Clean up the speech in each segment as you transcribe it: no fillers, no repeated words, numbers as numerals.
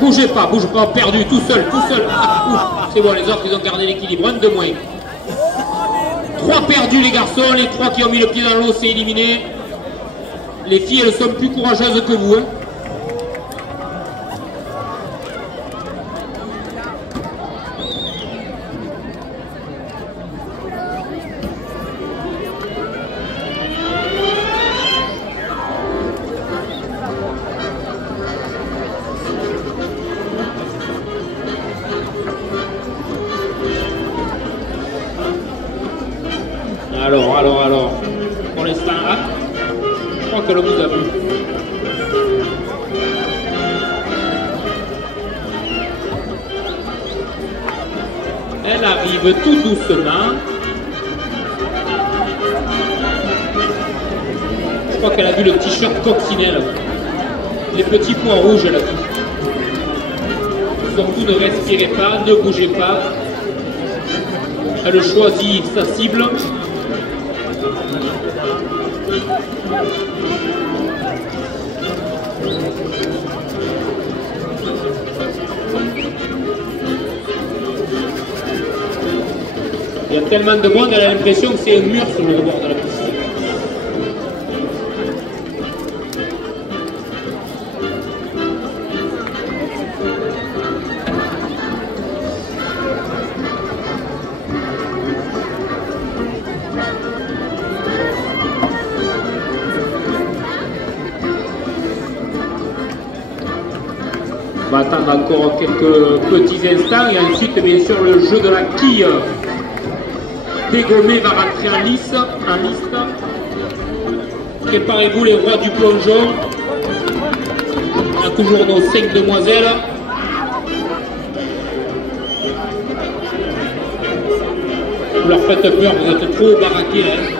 Bougez pas, perdu, tout seul. Ah, c'est bon, les autres, ils ont gardé l'équilibre, un de moins. 3 perdus, les garçons, les 3 qui ont mis le pied dans l'eau, c'est éliminé. Les filles, elles sont plus courageuses que vous. Hein. Alors, pour l'instant, je crois qu'elle vous a vu. Elle arrive tout doucement. Je crois qu'elle a vu le t-shirt coccinelle. Les petits points rouges, elle a vu. Surtout ne respirez pas, ne bougez pas. Elle choisit sa cible. Il y a tellement de monde, elle a l'impression que c'est un mur sur le rebord de la piste. On va attendre encore quelques petits instants et ensuite bien sûr le jeu de la quille dégommée va rentrer en liste. Préparez-vous les rois du plongeon. On a toujours nos 5 demoiselles. Vous leur faites peur, vous êtes trop baraqués. Hein.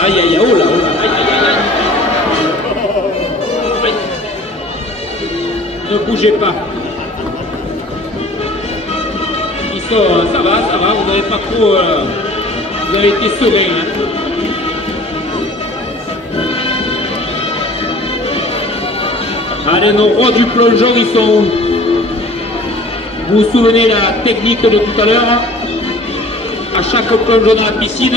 Aïe, oh là, aïe. Ne bougez pas. Ils sont, ça va, vous n'avez pas trop, vous avez été serein. Hein. Allez, nos rois du plongeon, ils sont où? Vous vous souvenez la technique de tout à l'heure? À chaque plongeon dans la piscine,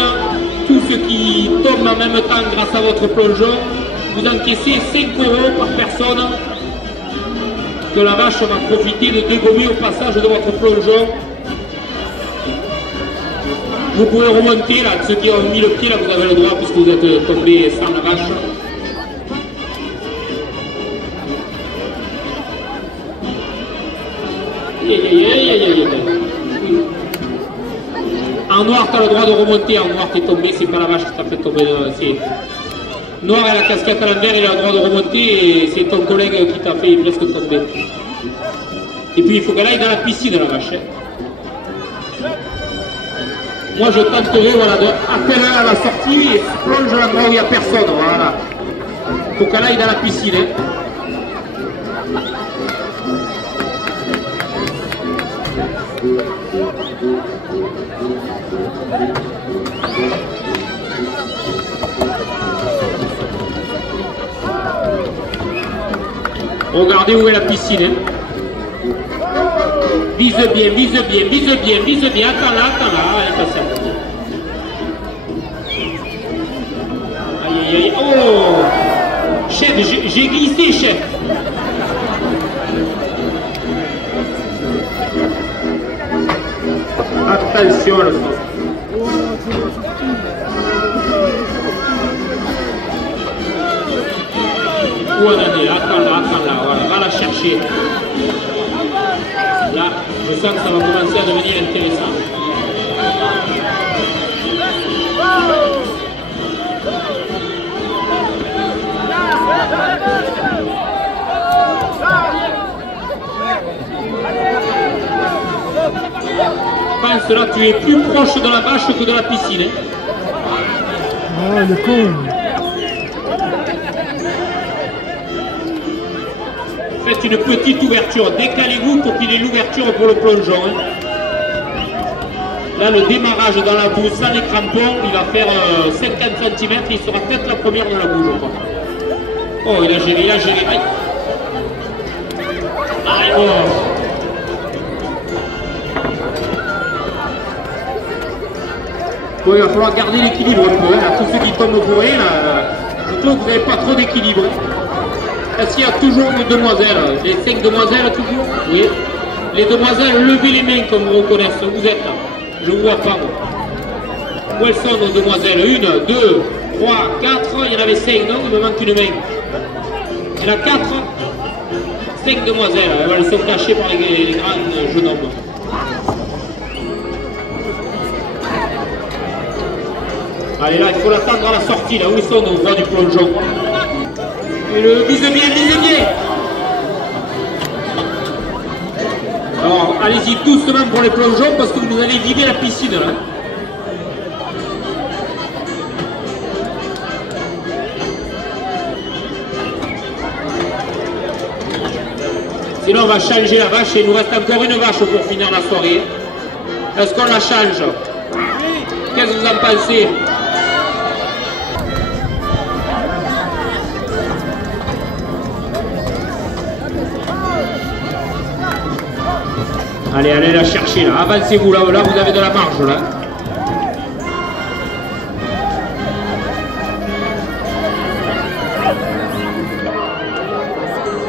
tous ceux qui tombent en même temps grâce à votre plongeon, vous encaissez 5 € par personne que la vache va profiter de dégommer au passage de votre plongeon. Vous pouvez remonter là, ceux qui ont mis le pied là, vous avez le droit puisque vous êtes tombé sans la vache. En noir, tu as le droit de remonter. En noir, tu es tombé, c'est pas la vache qui t'a fait tomber. Noir et la casquette à l'envers, il a le droit de remonter et c'est ton collègue qui t'a fait presque tomber. Et puis il faut qu'elle aille dans la piscine, la vache. Hein. Moi, je tenterai voilà, d'appeler à la sortie et plonge l'endroit où il n'y a personne. Voilà. Il faut qu'elle aille dans la piscine. Hein. Regardez où est la piscine. Hein. Vise bien. Attends là. Allez, passe. Aïe. Oh, chef, j'ai glissé, chef. Attention le son. Où on en est? Attends là, voilà, va la chercher. Là, je sens que ça va commencer à devenir intéressant. pense là, tu es plus proche de la vache que de la piscine. Hein. Oh, le con. Faites une petite ouverture, décalez-vous pour qu'il ait l'ouverture pour le plongeon. Hein. Là, le démarrage dans la boue sans les crampons, il va faire 50 cm, il sera peut-être la première dans la boue, je crois. Oh, il a géré, il a géré. Aïe. Aïe, oh. Bon, il va falloir garder l'équilibre un peu, hein. Tous ceux qui tombent bourrés, là, je trouve que vous n'avez pas trop d'équilibre. Est-ce qu'il y a toujours des demoiselles? Les 5 demoiselles toujours? Oui. Les demoiselles, levez les mains comme vous reconnaissez. Vous êtes là. Je ne vous vois pas, moi. Où elles sont nos demoiselles? 1, 2, 3, 4. Il y en avait 5, non? Il me manque une main. Il y en a 4. 5 demoiselles. Elles sont cachées par les grands jeunes hommes. Allez, là, il faut l'attendre à la sortie. Là, où ils sont nos rois du plongeon? Et le vise bien, vise bien. Alors, allez-y doucement pour les plongeons parce que vous allez vider la piscine là. Sinon, on va changer la vache et il nous reste encore une vache pour finir la soirée. Est-ce qu'on la change? Qu'est-ce que vous en pensez? Allez, allez la chercher là, avancez-vous là, là vous avez de la marge là.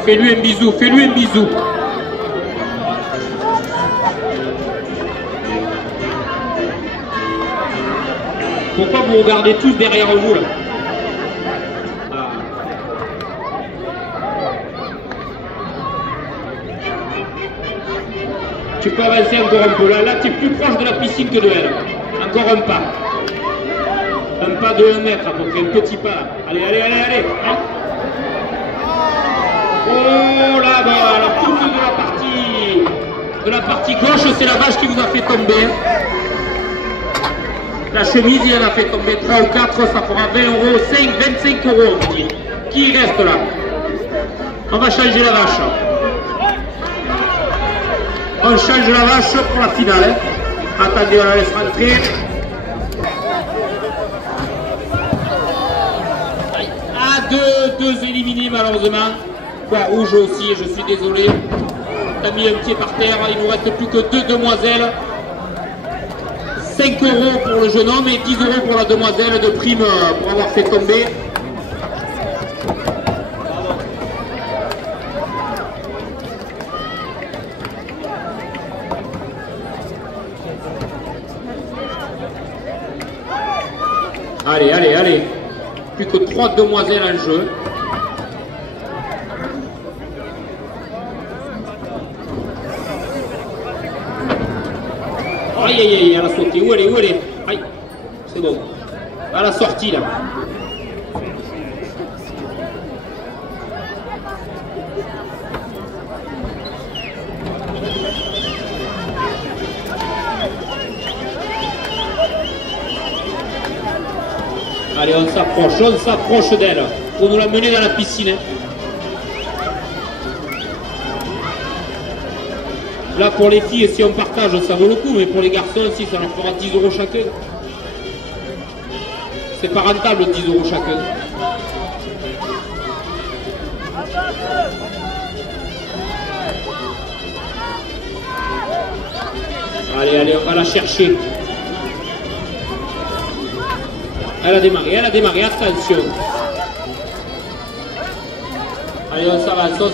Fais-lui un bisou, fais-lui un bisou. Pourquoi vous regardez tous derrière vous là? Tu peux avancer encore un peu. Là, tu es plus proche de la piscine que de elle. Encore un pas. Un pas de 1 mètre à peu près, un petit pas. Allez, allez, allez, allez. Oh là-bas, la toute de la partie gauche, c'est la vache qui vous a fait tomber. La chemise, il en a fait tomber 3 ou 4, ça fera 20 euros, 25 euros, on dit. Qui reste là? On va changer la vache. On change la vache pour la finale. Hein. Attendez, on la laisse rentrer. Ah, deux éliminés malheureusement. Quoi, rouge aussi, je suis désolé. On a mis un pied par terre. Il nous reste plus que 2 demoiselles. 5 euros pour le jeune homme et 10 euros pour la demoiselle de prime pour avoir fait tomber. Allez, allez, allez. Plus que 3 demoiselles en jeu. Aïe, aïe, aïe, elle a sauté. Où elle est? Où elle est? Aïe, c'est bon. À la sortie, là. Allez, on s'approche d'elle pour nous la mener dans la piscine. Hein. Là, pour les filles, si on partage, ça vaut le coup, mais pour les garçons aussi, ça leur fera 10 euros chacun. C'est pas rentable, 10 euros chacun. Allez, allez, on va la chercher. Elle a démarré, attention. Allez, on s'avance.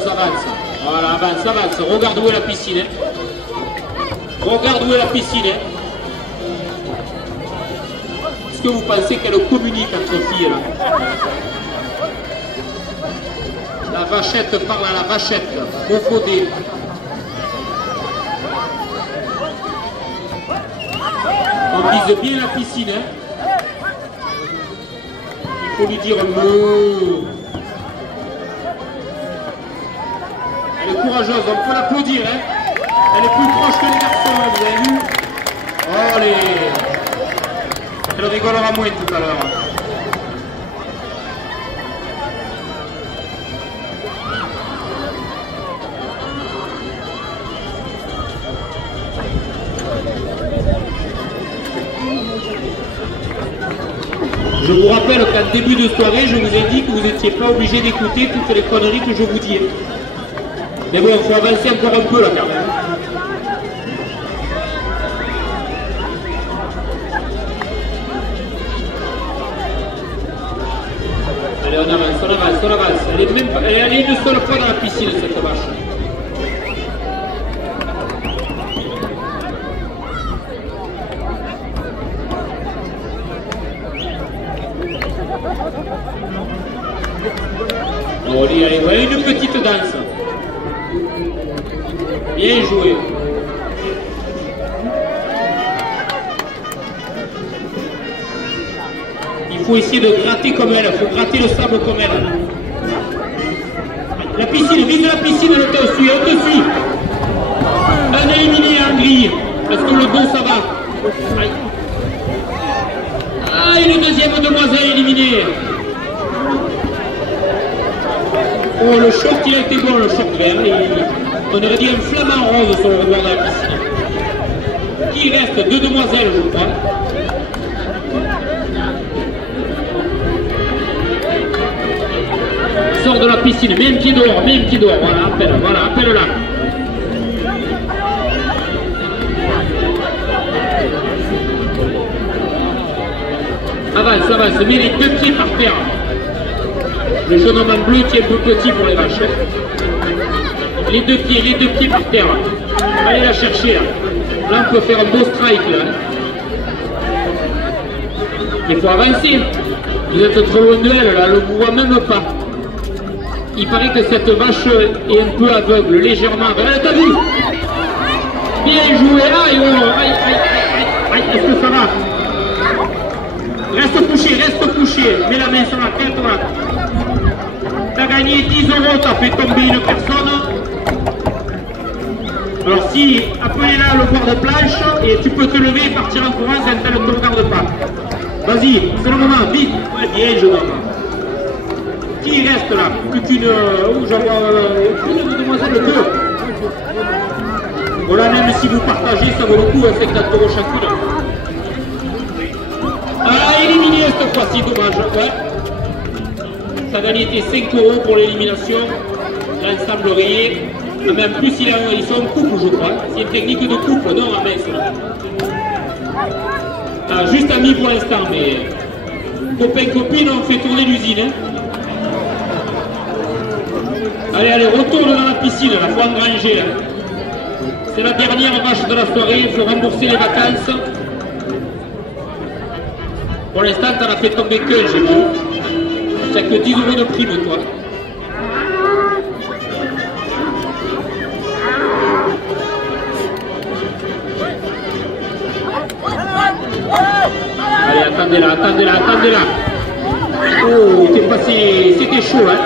Voilà, avance. Regarde où est la piscine. Hein. Regarde où est la piscine. Hein. Est-ce que vous pensez qu'elle communique entre filles là? La vachette parle à la vachette, au faudé. On vise bien la piscine. Hein. Il faut lui dire un mot. Elle est courageuse, on peut l'applaudir. Hein. Elle est plus proche que les garçons, vous avez vu. à moins tout à l'heure. Je vous rappelle qu'en début de soirée, je vous ai dit que vous n'étiez pas obligé d'écouter toutes les conneries que je vous dis. Mais bon, il faut avancer encore un peu là quand même. Allez, on avance, on avance, on avance. Elle est allée une seule fois dans la piscine, cette vache. Bon, allez, voilà une petite danse. Bien joué. Il faut essayer de gratter comme elle, il faut gratter le sable comme elle. La piscine, vise la piscine, elle te suit, elle te suit. Un éliminé en grille. Est-ce que le dos ça va? Aïe. Ah, et le deuxième demoiselle éliminée. Oh, le short, il a été bon, le short vert. On aurait dit un flamant rose sur le rebord de la piscine. Il reste deux demoiselles, je crois. Sors de la piscine, mets un pied dehors, mets un pied dehors. Voilà, appelle-la. Avance, avance, mets les deux pieds par terre. Le jeune homme en bleu qui est un peu petit pour les vaches. Les deux pieds par terre. Allez la chercher là. Là on peut faire un beau strike là. Il faut avancer. Vous êtes trop loin de elle là, elle ne vous voit même pas. Il paraît que cette vache est un peu aveugle, légèrement. Elle t'a vu. Bien joué. Aïe, aïe, est-ce que ça va? Reste couché. Mets la main sur la tête là. T'as gagné 10 €, t'as fait tomber une personne. Alors si, appelez-la le bord de planche et tu peux te lever et partir en courant quand elle ne te regarde pas. Vas-y, c'est le moment, vite. Ouais, bien, je vois. Qui reste là? Plus qu'une... une demoiselle, deux. Voilà, même si vous partagez, ça vaut le coup, 50 € chacune. Ah, éliminé cette fois-ci, dommage. Ouais. Ça a gagné 5 € pour l'élimination. L'ensemble rayé. Mais en plus, ils sont en couple, je crois. C'est une technique de couple, non, à mince. Ah, juste amis pour l'instant, mais copains-copines, on fait tourner l'usine. Hein. Allez, retourne dans la piscine, il faut engranger. Hein. C'est la dernière vache de la soirée, il faut rembourser les vacances. Pour l'instant, t'en as fait tomber qu'un, j'ai vu. Tu n'as que 10 € de prime, toi. Allez, attendez-la. Oh, t'es passé, c'était chaud, hein.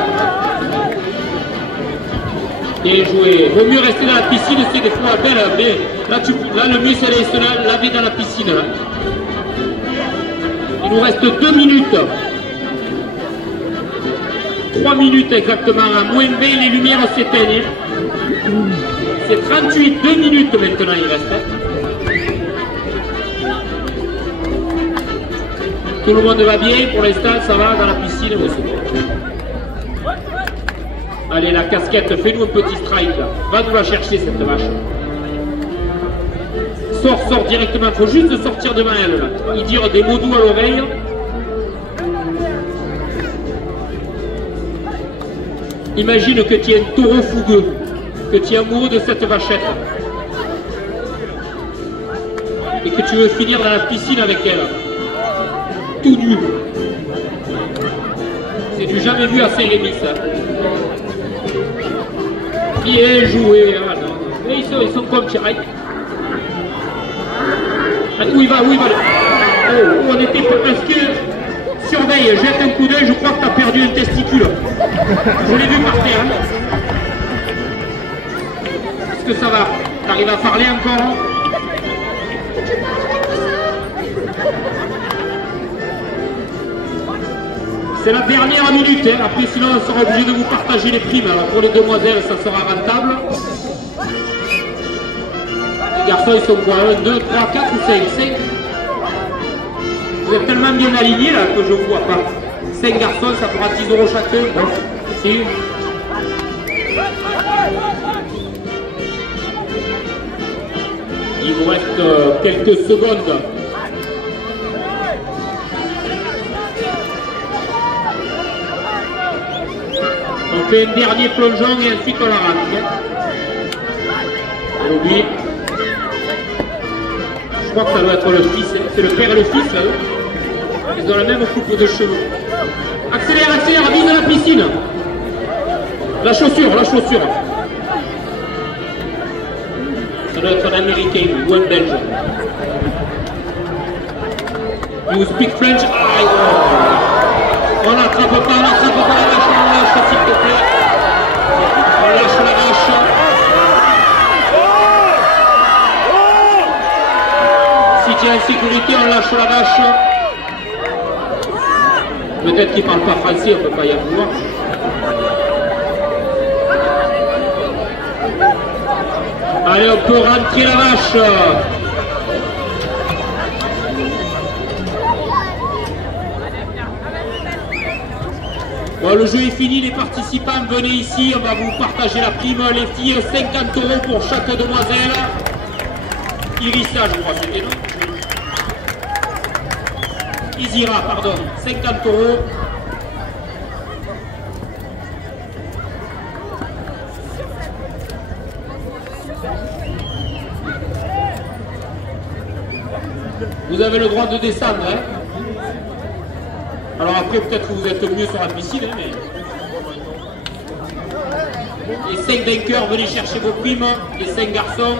Bien joué. Vaut mieux rester dans la piscine, c'est des fois belle. Mais là, le mieux, c'est de se laver dans la piscine. Là. Il nous reste 2 minutes. 3 minutes exactement. À moins 20, les lumières s'éteignent. C'est 38, 2 minutes maintenant, il reste. Tout le monde va bien, pour l'instant ça va dans la piscine aussi. Allez, la casquette, fais-nous un petit strike là. Va nous la chercher cette vache. Sors directement, il faut juste sortir devant elle là. Y dire des mots doux à l'oreille. Imagine que tu es un taureau fougueux, que tu es amoureux de cette vachette. Et que tu veux finir dans la piscine avec elle. Tout nu. C'est du jamais vu à Saint-Rémy ça. Bien joué. Ah, non. Ils sont comme ça. Où il va? Oh, on était presque... Surveille, jette un coup d'œil, je crois que tu as perdu un testicule. Je l'ai vu par terre. Est-ce que ça va? T'arrives à parler encore? C'est la dernière minute, hein. Après sinon on sera obligé de vous partager les primes. Alors pour les demoiselles ça sera rentable. Les garçons ils sont quoi? 1, 2, 3, 4 ou 5? 5. Vous êtes tellement bien alignés là que je ne vois pas. 5 garçons ça fera 10 € chacun. Bon, si. Il vous reste quelques secondes. On fait un dernier plongeon et ensuite on la rentre. Oublie. Je crois que ça doit être le fils. C'est le père et le fils là. Ils ont la même coupe de cheveux. Accélère, accélère, vise la piscine. La chaussure, la chaussure. Ça doit être un américain ou un belge. You speak French? On n'attrape pas, on n'attrape pas la vache, s'il te plaît. On lâche la vache. Si tu es en sécurité, on lâche la vache. Peut-être qu'il ne parle pas français, on ne peut pas y avoir. Allez, on peut rentrer la vache. Bon, le jeu est fini, les participants, venez ici, on va vous partager la prime. Les filles, 50 € pour chaque demoiselle. Irissa, je crois, c'était non? Isira, pardon, 50 €. Vous avez le droit de descendre, hein? Alors après, peut-être que vous êtes mieux sur la piscine, hein, mais... Les 5 vainqueurs, venez chercher vos primes, les 5 garçons.